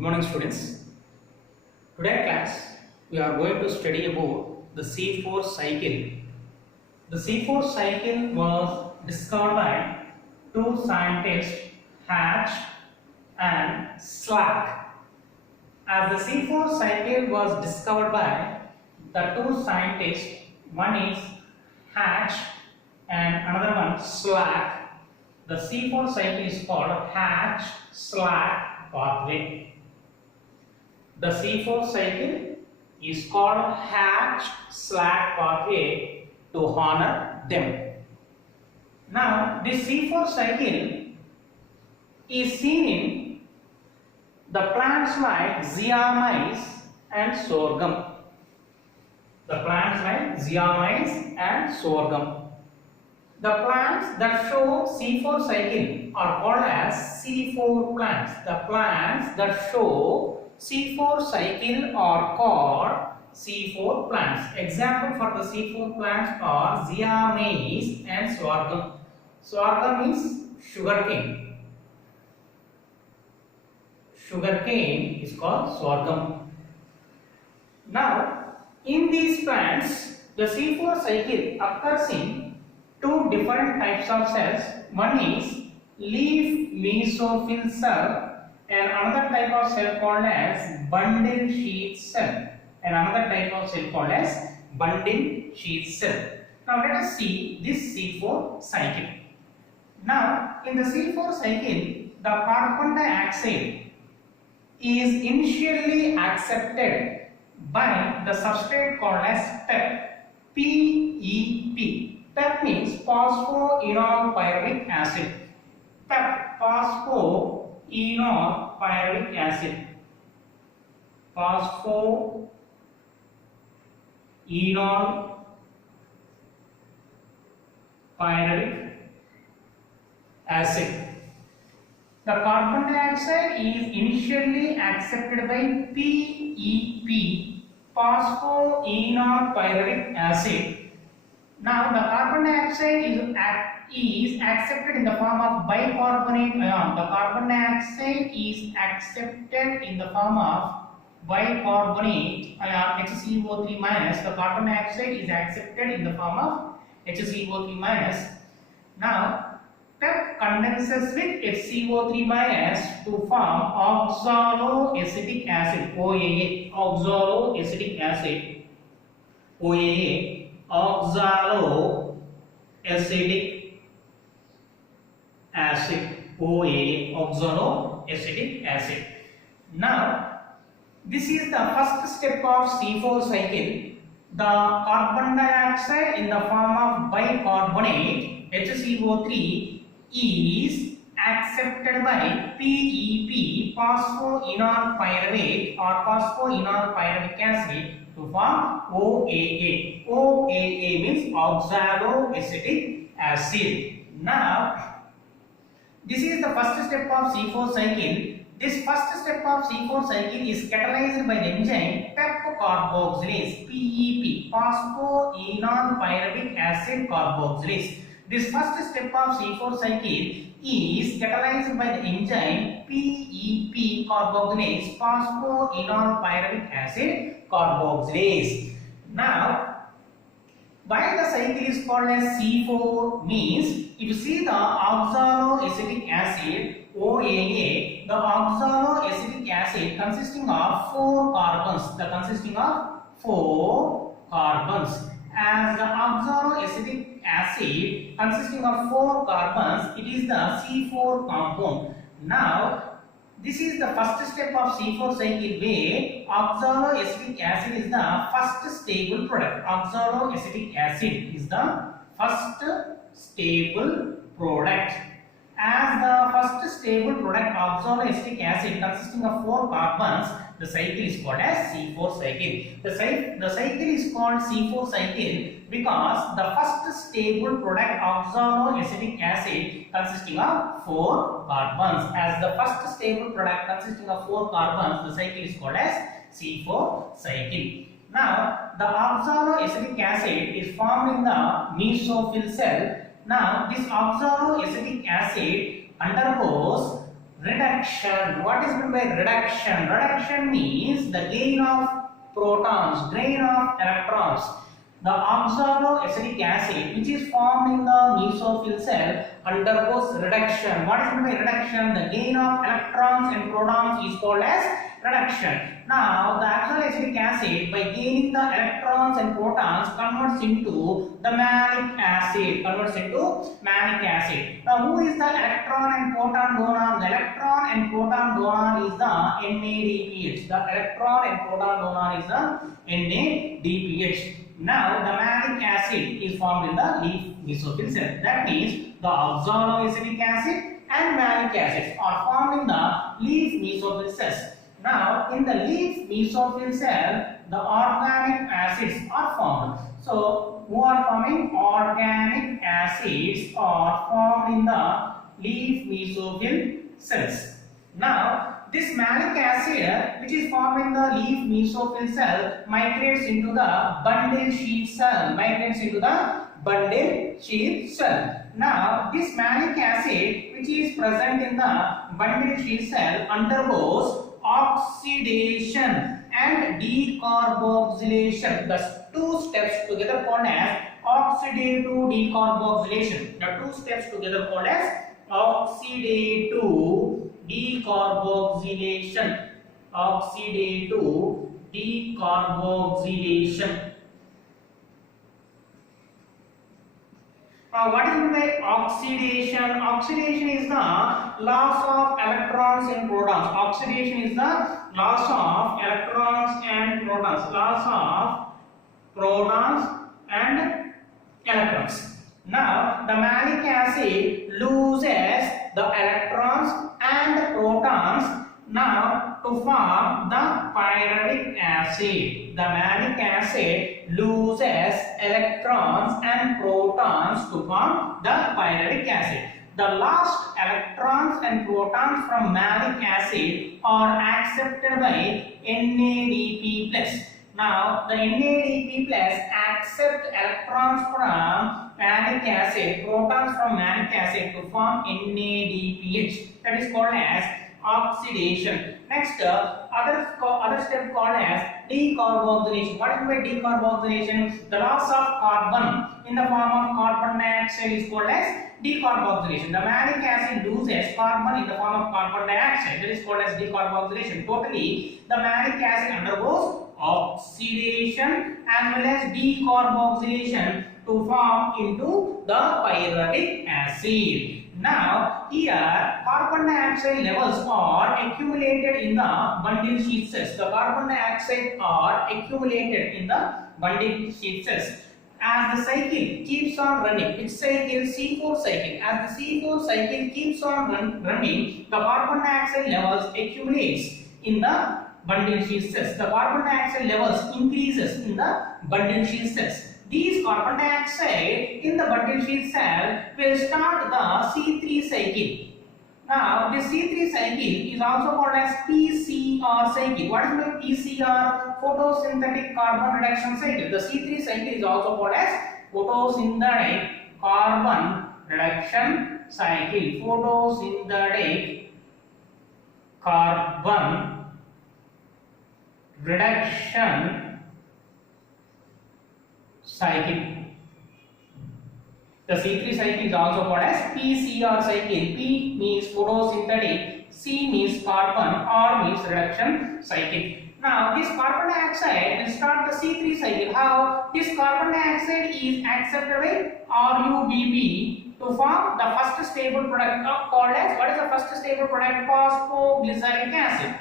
Good morning, students. Today class we are going to study about the C4 cycle. The C4 cycle was discovered by two scientists, Hatch and Slack. As the C4 cycle was discovered by the two scientists, one is Hatch and another one Slack, the C4 cycle is called Hatch-Slack pathway. The C4 cycle is called Hatch-Slack pathway to honor them. Now, this C4 cycle is seen in the plants like zeolites and sorghum. The plants like zeolites and sorghum. The plants that show C4 cycle are called as C4 plants. The plants that show C4 cycle are called C4 plants. Example for the C4 plants are zeolites and sorghum. Sorghum is sugarcane. Sugarcane is called sorghum. Now, in these plants, the C4 cycle occurs in two different types of cells. One is leaf mesophyll cell and another type of cell called as bundle sheath cell. And another type of cell called as bundle sheath cell. Now let us see this C4 cycle. Now in the C4 cycle, the carbon dioxide is initially accepted by the substrate called as PEP. PEP. PEP means phosphoenol pyruvic acid. PEP, phosphoenol pyruvic acid. Phosphoenol pyruvic acid. The carbon dioxide is initially accepted by PEP, phosphoenol pyruvic acid. Now the carbon dioxide is accepted in the form of bicarbonate ion. The carbon dioxide is accepted in the form of bicarbonate ion HCO3 minus. The carbon dioxide is accepted in the form of HCO3 minus. Now PEP condenses with HCO3 minus to form oxaloacetic acid OAA. Oxaloacetic acid OAA. Oxaloacetic acid OAA. Oxaloacetic acid. Now this is the first step of C4 cycle. The carbon dioxide in the form of bicarbonate HCO3 is accepted by PEP, phosphoenol pyruvate or phosphoenol pyruvic acid to form OAA. OAA means oxaloacetic acid. Now, this is the first step of C4 cycle. This first step of C4 cycle is catalyzed by the enzyme PEP carboxylase. PEP, phosphoenol pyruvic acid carboxylase. This first step of C4 cycle is catalyzed by the enzyme PEP carboxylase, phosphoenol pyruvic acid carboxylase. Now, why the cycle is called as C4 means, if you see the oxaloacetic acid OAA, the oxaloacetic acid consisting of 4 carbons. As the oxaloacetic acid consisting of 4 carbons, it is the C4 compound. Now, this is the first step of C4 cycle where oxaloacetic acid is the first stable product. Oxaloacetic acid is the first stable product. As the first stable product oxaloacetic acid consisting of 4 carbons, the cycle is called as C4 cycle. The cycle is called C4 cycle because the first stable product oxaloacetic acid consisting of 4 carbons. As the first stable product consisting of 4 carbons, the cycle is called as C4 cycle. Now, the oxaloacetic acid is formed in the mesophyll cell. Now, this oxaloacetic acid undergoes Reduction. What is meant by reduction? Reduction means the gain of protons, gain of electrons. The oxaloacetic acid, which is formed in the mesophyll cell, undergoes reduction. What is meant by reduction? The gain of electrons and protons is called as reduction. Now, the oxaloacetic acid, by gaining the electrons and protons, converts into the malic acid. Now, who is the electron and proton donor? The electron and proton donor is the NADPH. The electron and proton donor is the NADPH. Now, the malic acid is formed in the leaf mesophyll cell. That means the oxaloacetic acid and malic acids are formed in the leaf mesophyll cells. Now, in the leaf mesophyll cell, the organic acids are formed. So, who are forming? Organic acids are formed in the leaf mesophyll cells. Now, this malic acid, which is formed in the leaf mesophyll cell, migrates into the bundle sheath cell. Now, this malic acid, which is present in the bundle sheath cell, undergoes oxidation and decarboxylation. The two steps together called as oxidative decarboxylation. The two steps together called as oxidative decarboxylation. What is meant by oxidation? Oxidation is the loss of electrons and protons. Oxidation is the loss of electrons and protons. Loss of protons and electrons. Now, the malic acid loses the electrons and protons now to form the pyruvic acid. The malic acid loses electrons and protons to form the pyruvic acid. The lost electrons and protons from malic acid are accepted by NADP+. Now, the NADP+ accept electrons from malic acid, protons from malic acid to form NADPH. That is called as oxidation. Next, other step called as decarboxylation. What is meant by decarboxylation? The loss of carbon in the form of carbon dioxide is called as decarboxylation. The malic acid loses carbon in the form of carbon dioxide. That is called as decarboxylation. Totally, the malic acid undergoes oxidation as well as decarboxylation to form into the pyruvic acid. Now, here carbon dioxide levels are accumulated in the bundle sheath cells. The carbon dioxide are accumulated in the bundle sheath cells. As the cycle keeps on running, which cycle? C4 cycle. As the C4 cycle keeps on running, the carbon dioxide levels accumulates in the bundle sheath cells. The carbon dioxide levels increases in the bundle sheath cells. These carbon dioxide in the bundle sheath cell will start the C3 cycle. Now, this C3 cycle is also called as PCR cycle. What is meant by PCR? Photosynthetic carbon reduction cycle. The C3 cycle is also called as photosynthetic carbon reduction cycle. Photosynthetic carbon reduction cycle. The C3 cycle is also called as PCR cycle. P means photosynthetic, C means carbon, R means reduction cycle. Now, this carbon dioxide will start the C3 cycle. How? This carbon dioxide is accepted by RUBP to form the first stable product called as, what is the first stable product? Phosphoglyceric acid.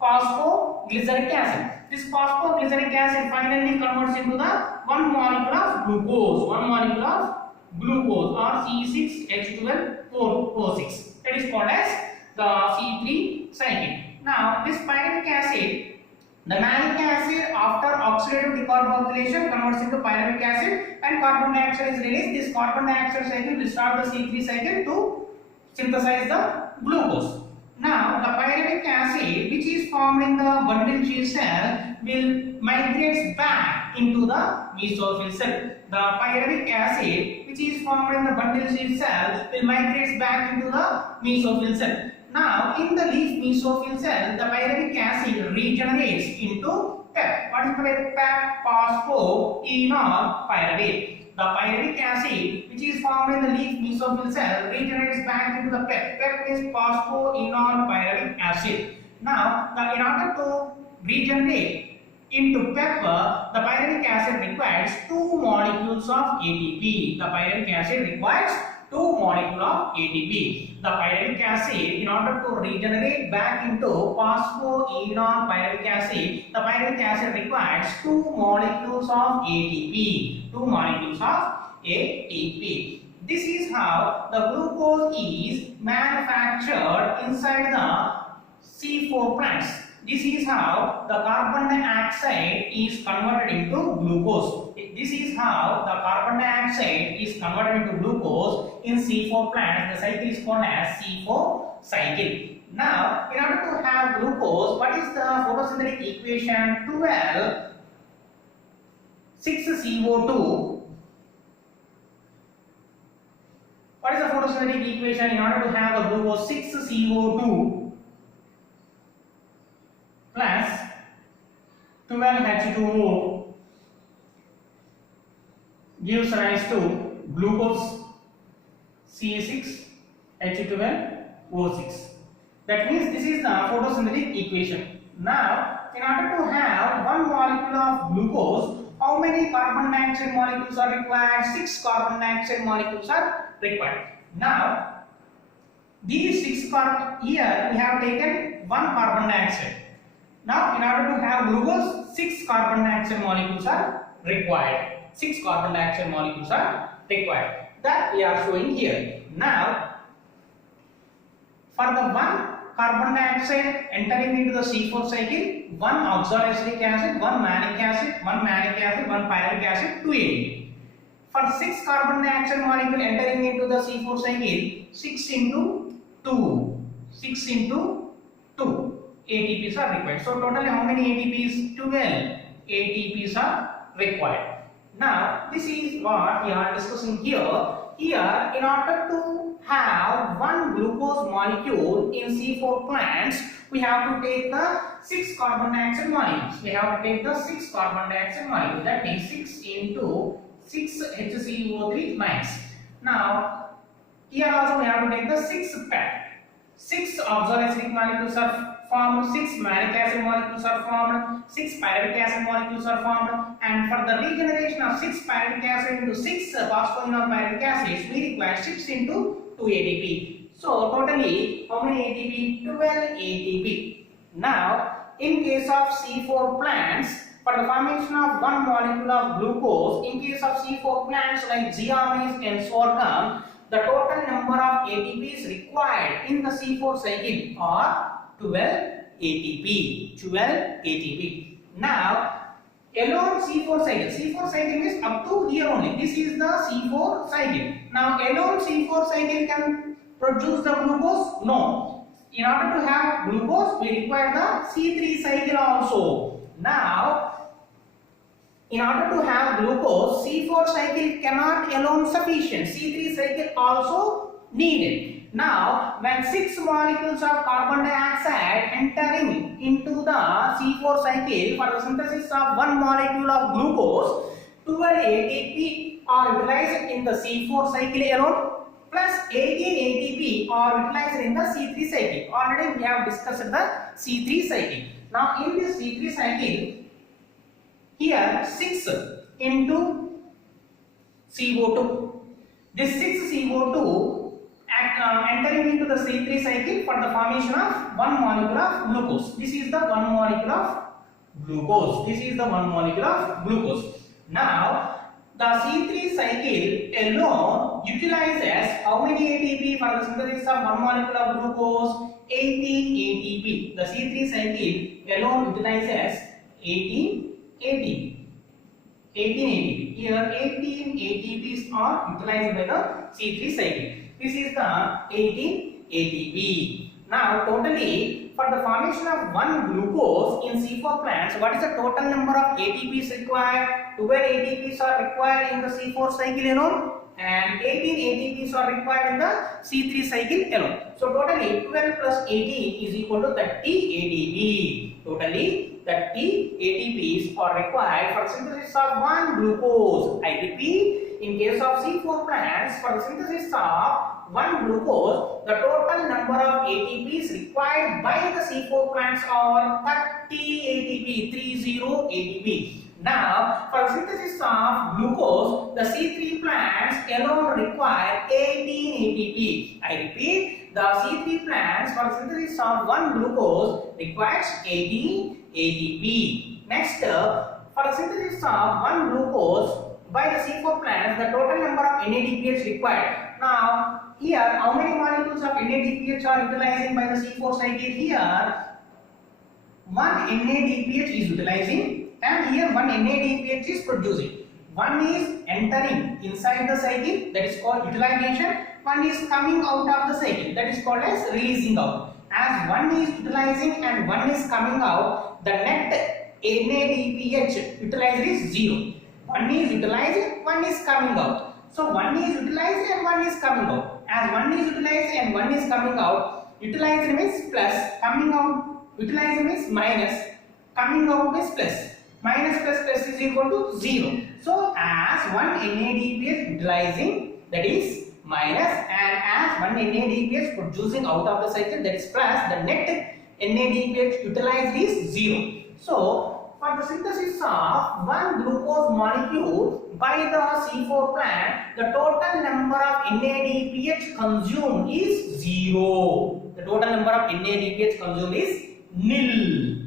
Phosphoglyceric acid. This phosphoglyceric acid finally converts into the one molecule of glucose. One molecule of glucose or C6H12O6. That is called as the C3 cycle. Now, this pyruvic acid, the malic acid after oxidative decarboxylation converts into pyruvic acid and carbon dioxide is released. This carbon dioxide cycle will start the C3 cycle to synthesize the glucose. Now, the pyruvic acid, which is formed in the bundle sheath cell, will migrate back into the mesophyll cell. The pyruvic acid, which is formed in the bundle sheath cell, will migrate back into the mesophyll cell. Now, in the leaf mesophyll cell, the pyruvic acid regenerates into PEP. What is called PEP phosphoenol pyruvate? The pyruvic acid, which is formed in the leaf mesophyll cell, regenerates back into the PEP. PEP is phosphoenol pyruvic acid. Now, in order to regenerate into pepper, the pyruvic acid requires 2 molecules of ATP. The pyruvic acid requires 2 molecules of ATP. The pyruvic acid, in order to regenerate back into phosphoenol pyruvic acid, the pyruvic acid requires 2 molecules of ATP. 2 molecules of ATP. This is how the glucose is manufactured inside the C4 plants. This is how the carbon dioxide is converted into glucose. This is how the carbon dioxide is converted into glucose in C4 plants. The cycle is called as C4 cycle. Now, in order to have glucose, what is the photosynthetic equation? 12 6CO2. What is the photosynthetic equation in order to have the glucose? 6CO2 plus 12H2O gives rise to glucose C6H12O6. That means this is the photosynthetic equation. Now, in order to have 1 molecule of glucose, how many carbon dioxide molecules are required? 6 carbon dioxide molecules are required. Now, these 6 carbon, here we have taken 1 carbon dioxide. Now, in order to have glucose, 6 carbon dioxide molecules are required. 6 carbon dioxide molecules are required. That we are showing here. Now, for the 1 carbon dioxide entering into the C4 cycle, 1 oxaloacetic acid, 1 malic acid, 1 malic acid, 1 pyruvic acid, 2 ATP. For 6 carbon dioxide molecule entering into the C4 cycle, 6 into 2. 6 into 2. ATPs are required. So totally how many ATPs? 12 ATPs are required. Now this is what we are discussing here. Here, in order to have 1 glucose molecule in C4 plants, we have to take the 6 carbon dioxide molecules. We have to take the 6 carbon dioxide molecules. That means 6 into 6 HCO3 minus. Now here also we have to take the 6 PEP. 6 oxaloacetic molecules are formed, 6 malic acid molecules are formed, 6 pyruvic acid molecules are formed, and for the regeneration of 6 pyruvic acid into 6 phosphoenol pyruvic acids, we require 6 into 2 ATP. So totally how many ATP? 12 ATP. Now, in case of C4 plants, for the formation of 1 molecule of glucose, in case of C4 plants like zeolites and sorghum, the total number of ATPs required in the C4 cycle are 12 ATP. 12 ATP. Now, alone C4 cycle. C4 cycle is up to here only. This is the C4 cycle. Now, alone C4 cycle can produce the glucose? No. In order to have glucose, we require the C3 cycle also. Now, in order to have glucose, C4 cycle cannot alone sufficient. C3 cycle also needed. Now, when 6 molecules of carbon dioxide entering into the C4 cycle for the synthesis of 1 molecule of glucose, 12 ATP are utilized in the C4 cycle alone, plus 18 ATP are utilized in the C3 cycle. Already we have discussed the C3 cycle. Now, in this C3 cycle, here 6 into CO2. This 6 CO2 entering into the C3 cycle for the formation of 1 molecule of glucose. This is the 1 molecule of glucose. This is the 1 molecule of glucose. Now, the C3 cycle alone utilizes how many ATP for the synthesis of 1 molecule of glucose? 18 ATP. The C3 cycle alone utilizes 18 ATP. 18 ATP. Here 18 ATPs are utilized by the C3 cycle. This is the 18 ATP. Now totally for the formation of 1 glucose in C4 plants, what is the total number of ATPs required? 12 ATPs are required in the C4 cycle alone and 18 ATPs are required in the C3 cycle alone. So totally 12 plus 18 is equal to 30 ATP. Totally 30 ATPs are required for synthesis of 1 glucose. I repeat, in case of C4 plants, for the synthesis of 1 glucose, the total number of ATPs required by the C4 plants are 30 ATP, 30 ATP. Now, for synthesis of glucose, the C3 plants alone require 18 ATP. I repeat, the C3 plants for synthesis of 1 glucose requires 18 ATP. Next, for synthesis of 1 glucose by the C4 plants, the total number of NADPH required. Now, here, how many molecules of NADPH are utilizing by the C4 cycle? Here, 1 NADPH is utilizing, and here 1 NADPH is producing. One is entering inside the cycle, that is called utilization. One is coming out of the cycle, that is called as releasing out. As one is utilizing and one is coming out, the net NADPH utilized is 0. One is utilizing, one is coming out. So one is utilized and one is coming out. As one is utilized and one is coming out, utilized means plus, coming out, utilized means minus, coming out is plus. Minus plus plus is equal to 0. So as one NADPH utilizing, that is minus, and as one NADPH producing out of the cycle, that is plus, the net NADPH utilized is 0. So for the synthesis of 1 glucose molecule by the C4 plant, the total number of NADPH consumed is 0. The total number of NADPH consumed is nil.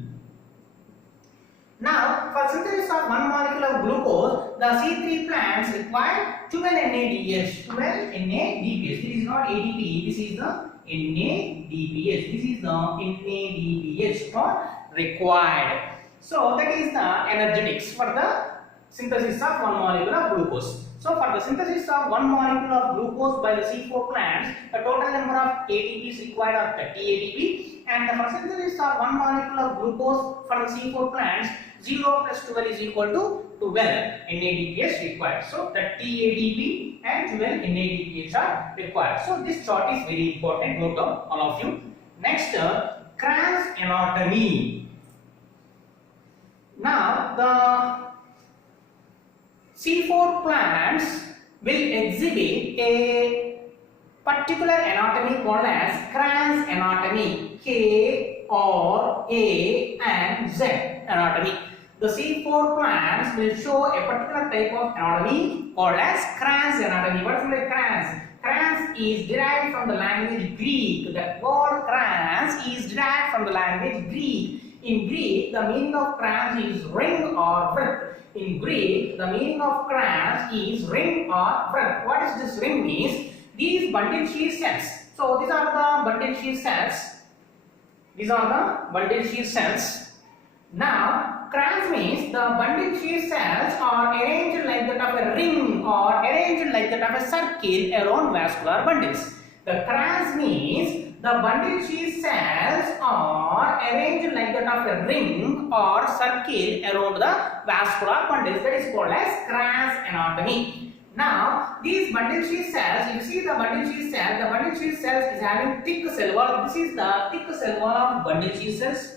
Now, for synthesis of 1 molecule of glucose, the C3 plants require 12 NADPH. 12 NADPH. This is not ADP. This is the NADPH. This is the NADPH for required. So that is the energetics for the synthesis of 1 molecule of glucose. So for the synthesis of 1 molecule of glucose by the C4 plants, the total number of ATPs required are 30 ATP, and for synthesis of 1 molecule of glucose for the C4 plants, 0 plus 12 is equal to 12 NADPH required. So 30 ATP and 12 NADPH are required. So this chart is very important. Note down all of you. Next, Kranz anatomy. Now the C4 plants will exhibit a particular anatomy called as Kranz anatomy, K, R, A and Z anatomy. The C4 plants will show a particular type of anatomy called as Kranz anatomy. What is the Kranz? Kranz is derived from the language Greek. The word Kranz is derived from the language Greek. In Greek, the meaning of Kranz is ring or wreath. In Greek, the meaning of Kranz is ring or wreath. What is this ring means? These bundle sheath cells. So these are the bundle sheath cells. These are the bundle sheath cells. Now, Kranz means the bundle sheath cells are arranged like that of a ring or arranged like that of a circle around vascular bundles. The Kranz means the bundle sheath cells are arranged like that of a ring or circle around the vascular bundles. That is called as Kranz anatomy. Now, these bundle sheath cells, you see the bundle sheath cells is having thick cell wall. This is the thick cell wall of bundle sheath cells.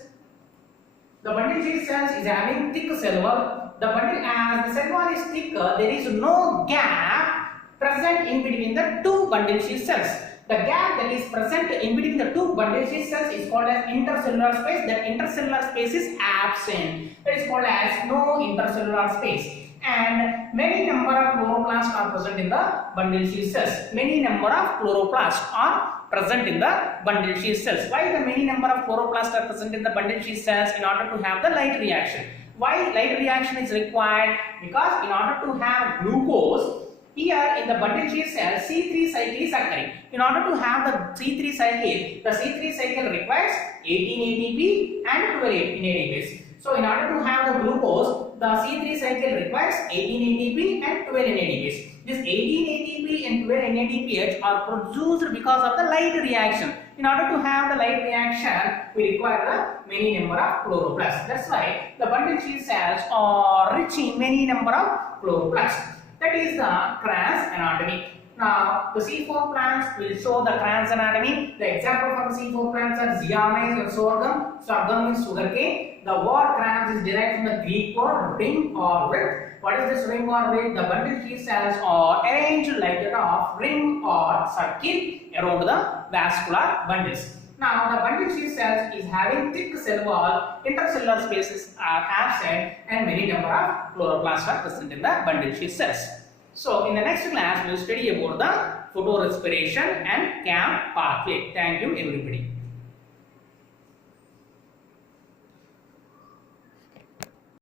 The bundle sheath cells is having thick cell wall. The bundle, as the cell wall is thicker, there is no gap present in between the two bundle sheath cells. The gap that is present in between the two bundle sheath cells is called as intercellular space. That intercellular space is absent. That is called as no intercellular space. And many number of chloroplasts are present in the bundle sheath cells. Many number of chloroplasts are present in the bundle sheath cells. Why the many number of chloroplasts are present in the bundle sheath cells? In order to have the light reaction. Why light reaction is required? Because in order to have glucose, here in the bundle sheath cell, C3 cycle is occurring. In order to have the C3 cycle requires 18 ATP and 12 NADPH. So in order to have the glucose, the C3 cycle requires 18 ATP and 12 NADPH. This 18 ATP and 12 NADPH are produced because of the light reaction. In order to have the light reaction, we require the many number of chloroplasts. That's why the bundle sheath cells are rich in many number of chloroplasts. That is the Kranz anatomy. Now, the C4 plants will show the trans anatomy. The example for the C4 plants are zeamys and sorghum. Sorghum means sugarcane. The word trans is derived from the Greek word ring or width. What is this ring or width? The bundle sheath cells are arranged like that of ring or circle around the vascular bundles. Now, the bundle sheath cells is having thick cell wall, intercellular spaces are absent, and many number of chloroplasts are present in the bundle sheath cells. So, in the next class, we will study about the photorespiration and CAM pathway. Thank you, everybody.